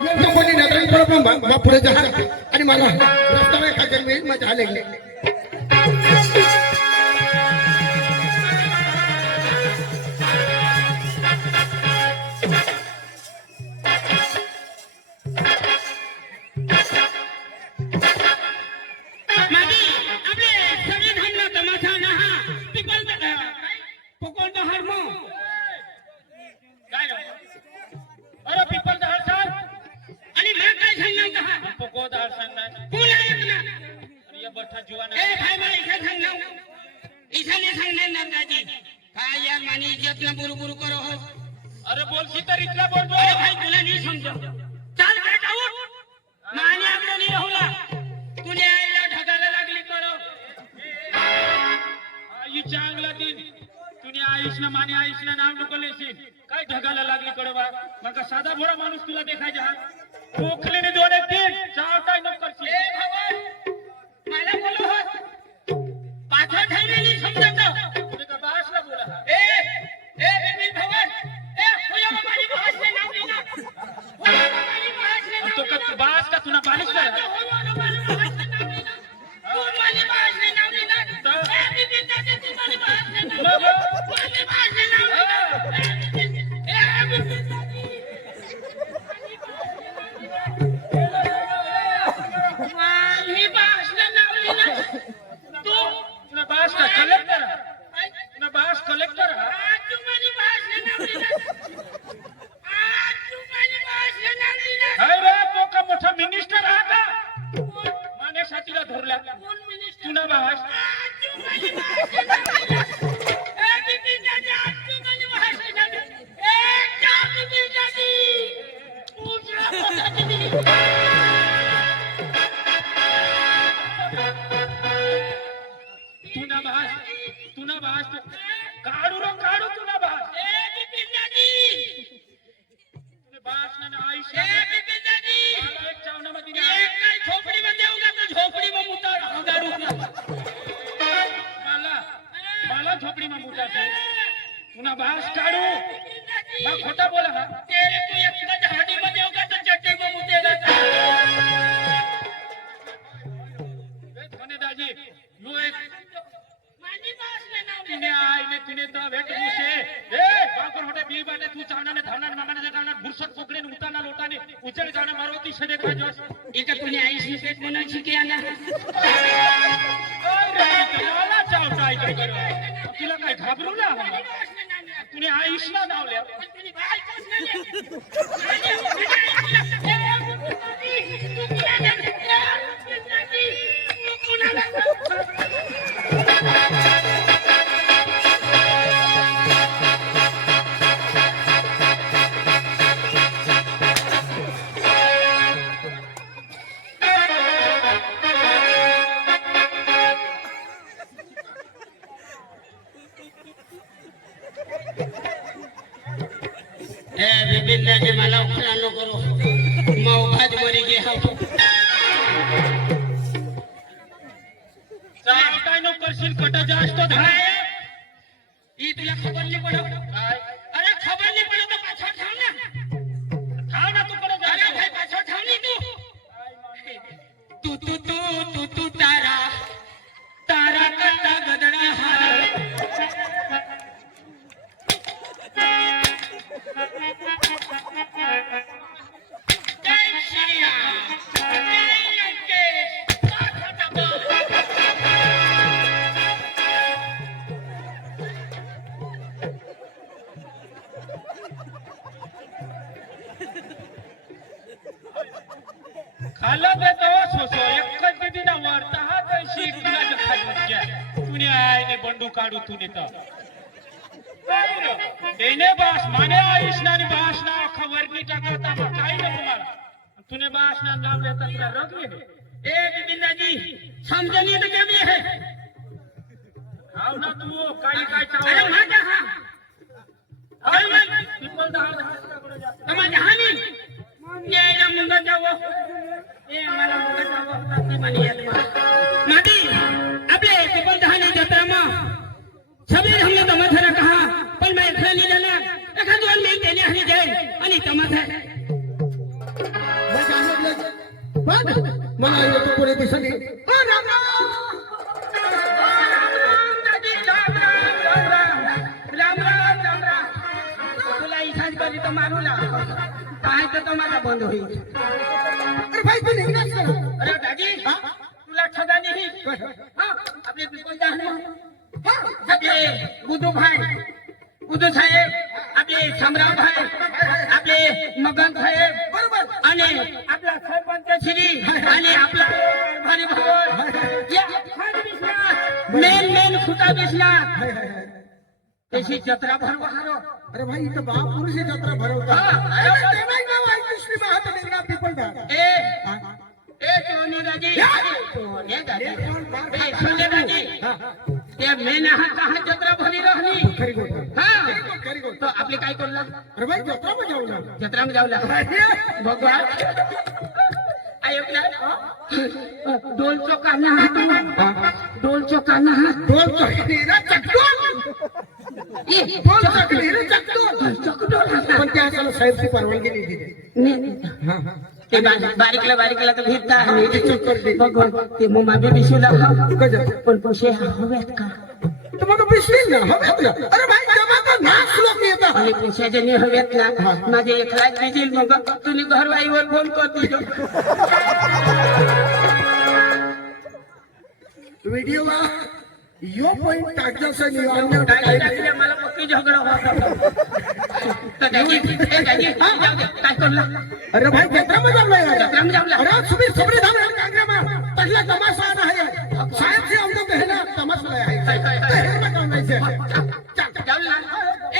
तो कोणी नजरेत पडतो पुढे जा आणि मला रस्ता एखाद्या वेळी मजा आले अरे बोलशी तर इथला बोलतो भाई तुला नाही समजो चाल काय जाऊ माने आपलं नाही राहुला तुने आईला ढगाला लागली करो आई चांगला दिन तुने आयुषना माने आयुषना नाव नको लेशील काय ढगाला लागली करो बा मग साधा भोळा माणूस तुला देखायचा पोखलीने दोन एक दिन चाव काय नको करशील ए भगवान मला बोलो हो पाछा ठेवलेली समजतो तुने का बासला बोला ए बिपिन भगवान तो का बास का तुना बालिश का बास का कलेक्टर ना बास कलेक्टर मोठा मिनिस्टर आता माने साथीला धरला तुला भाष तुना भाष काढू रो काढू तुला भाष बास ना आयुष्य एक चावना मध्ये एक काय झोपडी मध्ये उगा तर झोपडी में मुतार हजारू मला झोपडी में मुतार पुन्हा बास काढू हा खोटा बोला हा तेरे तू एकदा झाडी मध्ये उगा तर चट्टी में मुतेगा ए धने दाजी यो एक मानी बास ने नाव तिने आईने तिने तो भेट मुसे ए बाकर होटे बी बाटे तू चावनाने धावनाने मामाने जगाना बुरसट पोकड़े उताना लोटाने उचल जाने मारवती से देखा जोस इका तूने आईश ने पेट मना छिके आना अरे चला चावताय काय तुला काय घाबरूला तूने आईश ना नाव ले तूने बाल कोस बिंदाचे मला उखला नो करो मऊ भाज मरी गे हाव चाल काय नो करशील कट जास्त धाय ई तुला खबर नाही पडो काय अरे खबर नाही पडो तो पाछो ठाव ना तू कडे जा अरे भाई पाछो ठाव नाही तू तारा तारा कटा गदडा हार खाला देतो सोसो एकच दिना वार्ता हा तशी इकडे खाली घ्या तुने आईने बंडू काढू तुने तर तेने बास माने आयुष्नाने बास ना खबर की टाकता काही नको मला तूने बास ना नाम लेता तुला रग ले ए बिंदाजी समजणी तर कमी आहे हाव ना तू काही काय चाव अरे माझा हा अरे पिपल दहा माझ्या हानी यायला मुंगा जावो ए मला मुंगा जावो ती म्हणे येत मादी आपले पिपल दहाने जत्रा में सबे हमने तो मथरा कहा पण मैं खली जाना एखाद दोन मी तेने हनी जाय आणि तमाथा पण मला येतो कोणी दिसली राम राम दादी, राम राम राम राम राम राम. तुला इथाच कधी तर मारू लाग काय तर मला बंद होईल. अरे भाई तू निघणार का? अरे दादी तुला ठगा नाही. आपले पिपल आपले गुदू भाई गुदू साहेब, आपले शामराव भाई, आपले मगन साहेब बरोबर आणि आपला सरपंच श्री आणि आपला भारी भाऊ मेन खुदा दिसणार त्याची जत्रा भरवणार. अरे भाई इथं महापुरुष जत्रा भरवता. अरे नाही ना वाई कृष्णी महात निघणार पिपल झाड. ए सोनी दादी, सोनी दादी, ए सोनी दादी, त्या मेन हा जत्रा भरी राहली. खरी गोष्ट. हाँ खरी गोष्ट. तो आपले काय करला? अरे भाई जत्रा में जाऊ ना. जत्रा में जाऊ लागला भगवान डोल चौकाना डोल चौकाना डोल चकली रे चकडोल. डोल चकली रे चकडोल. चकडोल पण त्या साला साहेबची परवानगी नाही दिली. हा हा. ते बारीकला तर फिरता चक्कर दे. भगवान ते मग मागे बिशूला कशा? पण पैसे हवेत का? तर मग बिस्किट ना हवेत ना. अरे भाई जमा तर नाच लोक येतात. आणि पैशाचे नाही हवेत ना. माझे 1 लाख देशील मग तुम्ही घरवाईवर फोन कर दिलो. व्हिडिओ यो पॉइंट टाकण्याचा नियम मला पक्की झगडा होता. तर त्याची काय करलं? अरे भाई जत्रा में जाऊ ना. जत्रा में जाऊ अरे सुबह सबरी धाम कांगरे में पहला तमाशा आ रहा है. साहेब से हम लोग कहना तमाशा है. शहर में जाऊ नाही. जाऊ ना. ए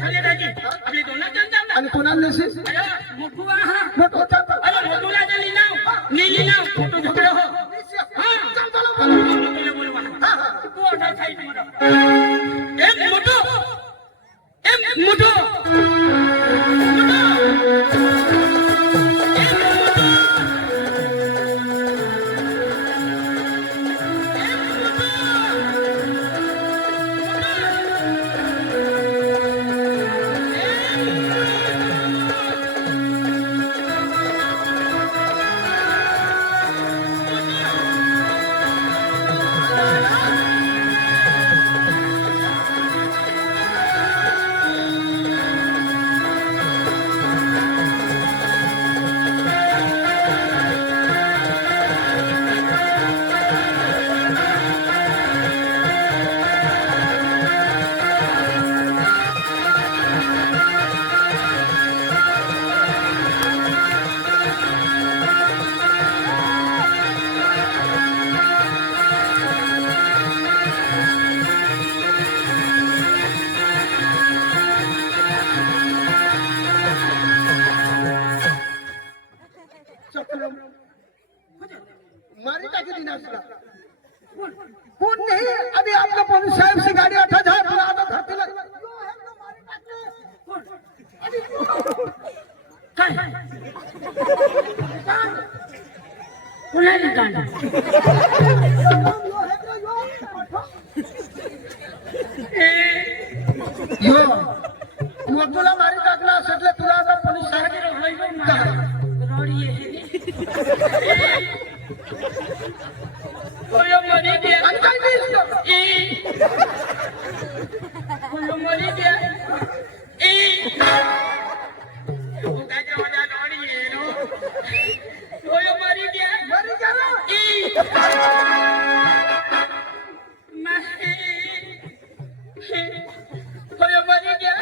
सोनेदाजी आपले दोनच जण जाऊ ना. आणि कोणाला नसेल अरे मोठू हा अरे मोठूला जणी नाव नीली नाव फोटो झगडा हो. तू अठा साईड एक मोठो एक मोठो मारी टाकी दिना कोण नाही. अभी आपला पोलीस साहेब सी गाडी 8,000 तुला आता धरती लग. काय कुणाला गाणं मोठूला मारी टाकला असेल तुला आता पोलीस साहेब मरी द्या मरी द्या मरी द्या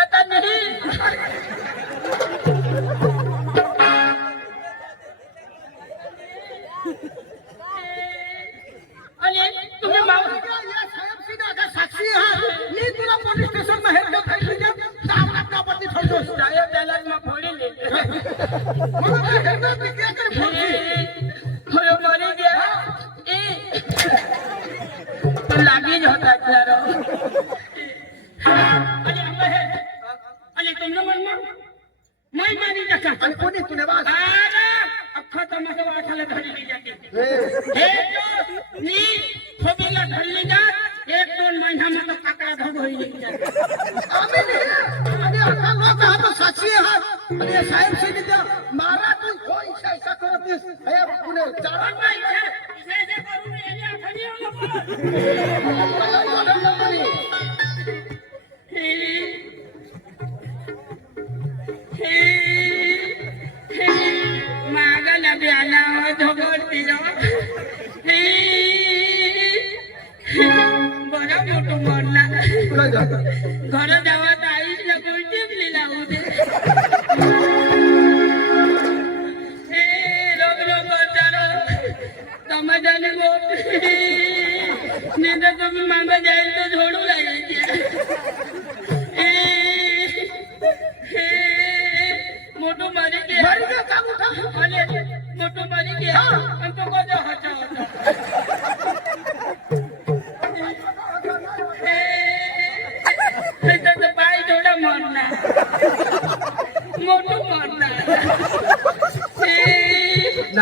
आता नाही. तुम्ही साक्षी मी तुला पोलीस स्टेशन में हेड प्रॉपर्टी छोड़ साहेब त्याला मग फोडी मरी द्या लागीच होता आणि तुमचं म्हणणं नाही मानी टाका. आणि कोणी तुला अख्खा तमाशा वाठाला धरली जाते. हे मी खोबीला धरली जात 1-2 महिन्यामध्ये तो काकडा धड होईल आम्ही नाही आणि आता लोक हा तो साक्षी आहात आणि या साहेब शिकी द्या मारा तू हो इच्छा इच्छा करतेस हे पुणे चारण नाही मागाला ब्याला धोगडती बरा मोठो मरला घर जावत आईच ना कोणती लावू दे समाधानी नहीं तो कभी मांगा जाए तो झोड़ू लगेगी मोटू मरी के मोटू मरी के तो को जो होता तो पाई थोड़ा मरना मोटू मरना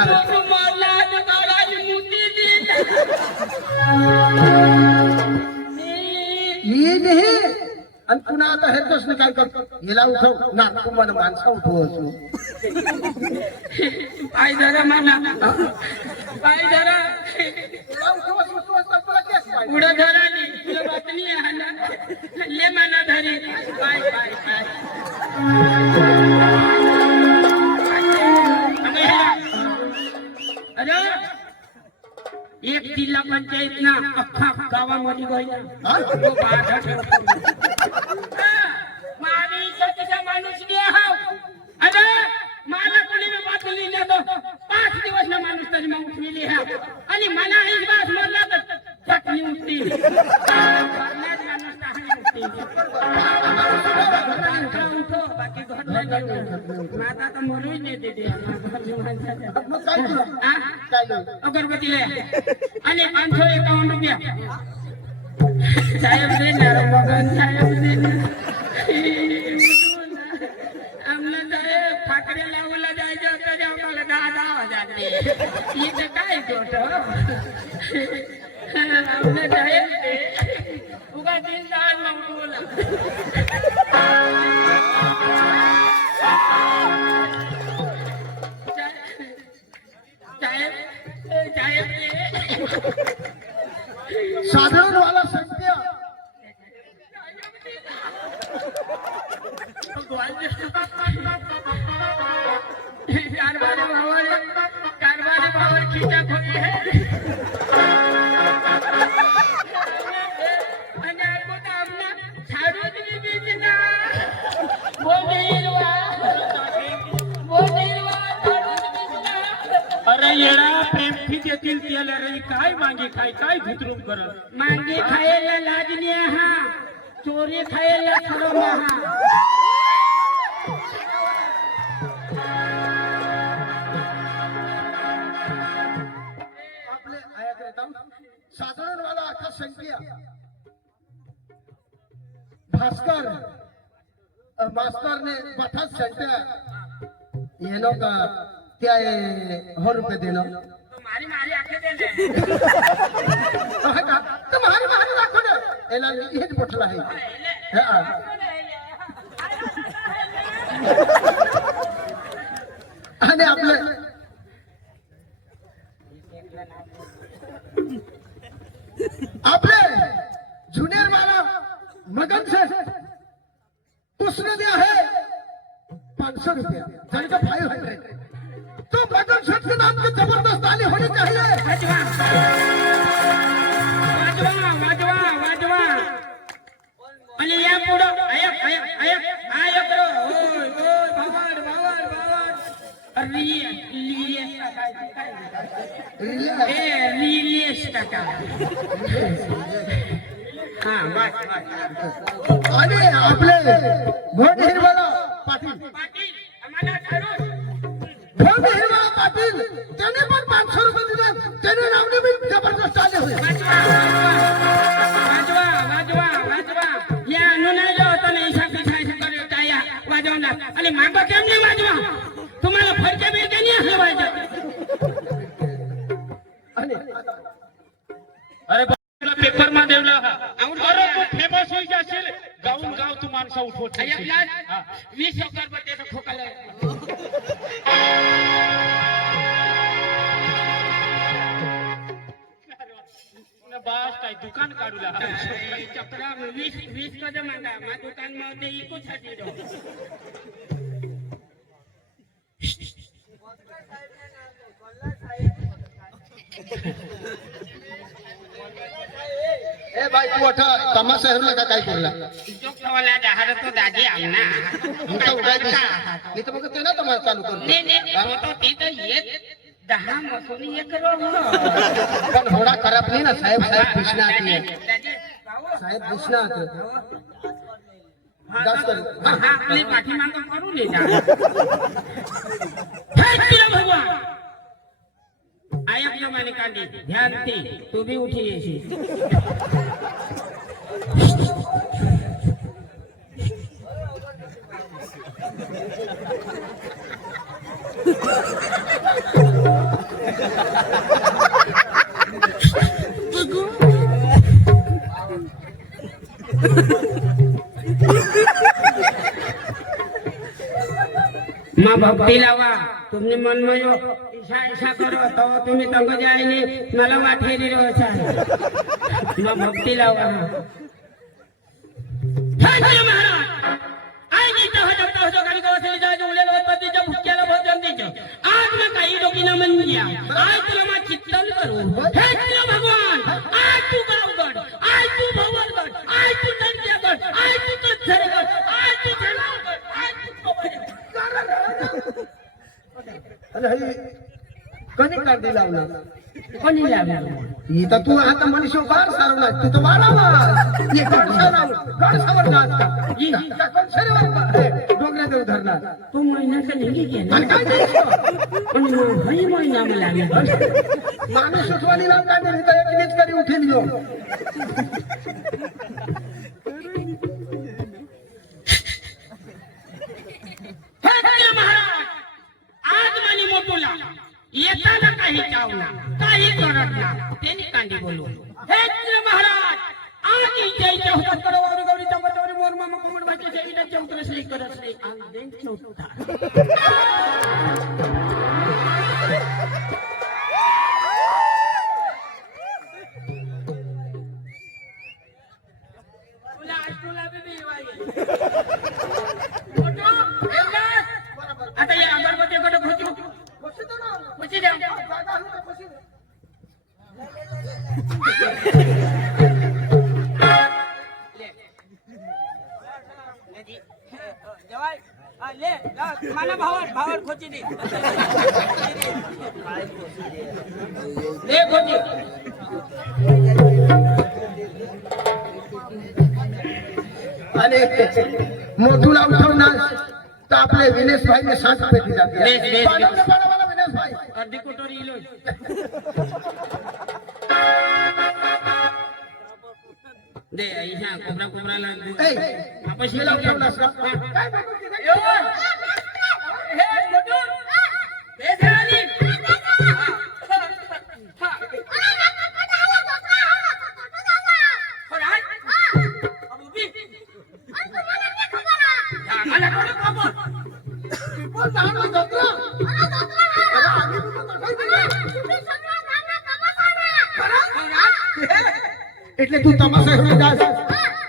मोटू मरना तो बाबा मुद्दी दी ये नाही आणि पुन्हा आता हे प्रश्न काय करतो हिला उठव ना तुम्हाला माणसा उठव असो पाय जरा माना पाय जरा पुढे धरा तुला बातमी आहे ना ले माना धरी पाय पाय पाय अरे एक जिल्हा पंचायत ना अख्खा गावामध्ये गयला माणूस अरे मला कोणी बातमी देतो 5 दिवस ना माणूस तरी मग उठलेली आणि मना एक बास म्हणला तर चटणी उठती उठो बाकी माझा तर मरूच देते अगरबत्ती आणि 551 रुपया साहेब देणार मगन साहेब देणार आमला साहेब ठाकरे लावला जायचं तरी आम्हाला 10,000 दे इथे काय गोट आमला साहेब उगा 3,000 मग बोला साधारण वाला संख्या कारवारे बावर खींचा खोली है अरे येडा प्रेम ठीक येतील त्याला रे काय मागे खाय काय धुतरूम करत मागे खायला लाजणे हा चोरी खायला ठरव हा आपले साधारण वाला अख्खा संख्या भास्कर मास्टर ने बठास संख्या ये नो का क्या है 100 रुपए देना मारी मारी आखे दे तुम्हारी मारी राखो ना एला हेच पटला आहे हां आणि आपले आपले जूनियर वाला मगन से उसने दिया है 500 रुपया यानी कि 500 तो मगन सेठ के नाम की जबरदस्त ताली होनी चाहिए वाजवा वाजवा वाजवा आणि या पुढं आय करो ओय ओय भावार भावार भावार रिलीज टाका हां बस आणि आपले भोट हिरवाला पाटील पाटील आम्हाला ठरव भोट हिरवाला पाटील त्याने पण 500 रुपये दिले त्याने नावने भी जबरदस्त ताली होई वाजवा वाजवा वाजवा या अनुनायला होता ना ईशा पिछाई करे टाया वाजवला आणि मागं केम नाही वाजवा तुम्हाला फरके बिरके नाही हलवायचे अरे पेपर मा देवला काढूला चक्रा 20 कदम मांडा मा दुकान मध्ये इकू छाती दो ए भाई तू अठा तमाशा हेरू लगा काय करला जो खवाला जहाज तो दादी आमना तुमचा उगाय दिस मी तर बघते ना तमाशा चालू करतो नाही तो ती तर एक 10 मसोनी एक करोड पण थोडा खराब नाही ना साहेब कृष्णा आती है साहेब कृष्णा आते दास कर हा आपली पाठीमाग करू ले जा हे भगवान आया प्रमाणे कांदी ध्यान ती तू भी उठी येशी माँ भक्ति लावा तुमने मन में जो ऐसा करो तो तुम्हें तंग जाएगी मला वाठेरी रो अच्छा माँ भक्ति लावा महाराज आई नहीं तो गाड़ी का वसूल जाए उले लो पति जब भुक्याला भोजन दीजो आज मैं कहीं लोगी ना मन गया आज तुला मैं चित्तन करूं हे कृष्ण भगवान आज तू गावगढ़ आज तू भवनगढ़ आज तू नंदियागढ़ आज तू कच्छरगढ़ आज तू झलागढ़ आज तू अरे हे कधी काढली लावला कोणी लावला इथं तू आता मनुष्य बार सारवला तू तर मारावा ये गड सावर नाच का कोण शरीर डोंगरा देव धरणार तू महिन्याचं निघी गेला आणि काय पण हरी महिना मला लागला माणूस सुचवानी नाम काय नाही तर एकनेच करी उठेल घेऊ महाराज आज मनी मोठोला येताना काही चावना काही करडना त्यांनी कांडी बोलू हे महाराज आज जयच्या होतात कडे वावरी गौरी चंपतवरी मोर मामा कोमड भाचे जयीला चौत्र श्री करत श्री आंदेन चौथा तुला बेबी मोठो आता या अगरबत्तीकडे खोची द्या मला भावावर खोची दे खोची आणि मोठूला उठवणार तर आपले विनेश भाई ने 60 पेटी जाते विनेश भाई अर्धी कोटोरी इलो दे ऐसा कोबरा लाग आपण शिला उठवलास का काय हे मोठू हे झाली એટલે તું તમાશા જોઈ જાસ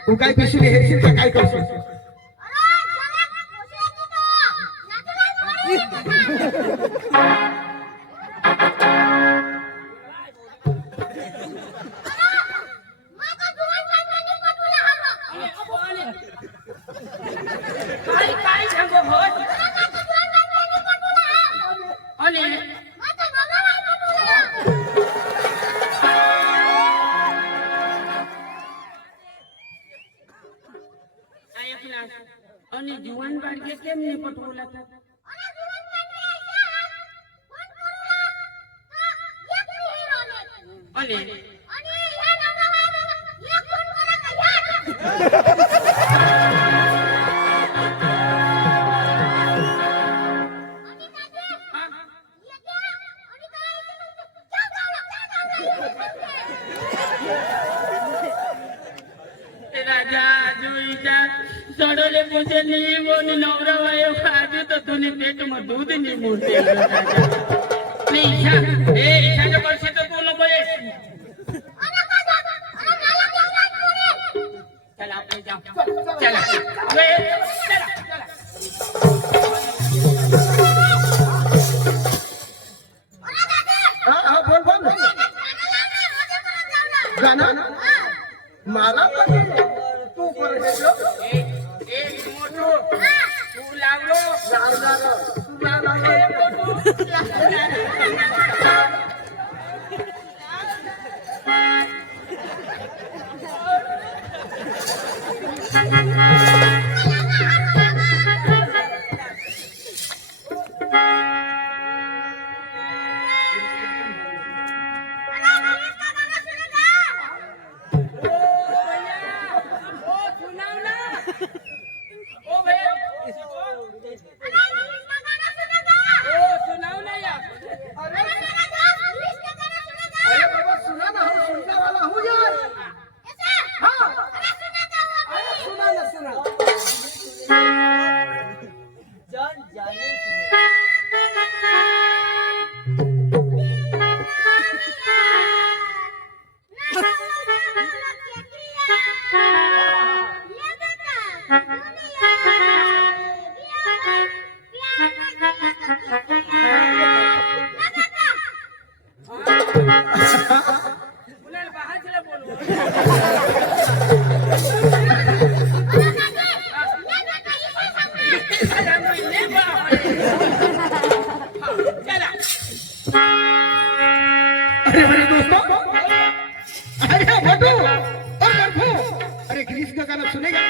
તું કાઈ પીસી હેરસી તો કાઈ કરશે काय सांगो होत અને અને જુવાન બાળકે કેમ ને પટવલાતા અને राजा जोईचा सडले पूछे नहीं बोनी नवरा वायो खाजू तो तूने पेट में दूध नहीं मूर्ते राजा नहीं ईशा जो करसे तो तू न बोले ले जाओ चला वे चला हा बोल बोल गाणं मला तू एक मोठो तू लागलो अरे बाबा सुना ना हम सुनने वाला हूँ यार हाँ अरे सुना ना सुना जान जाने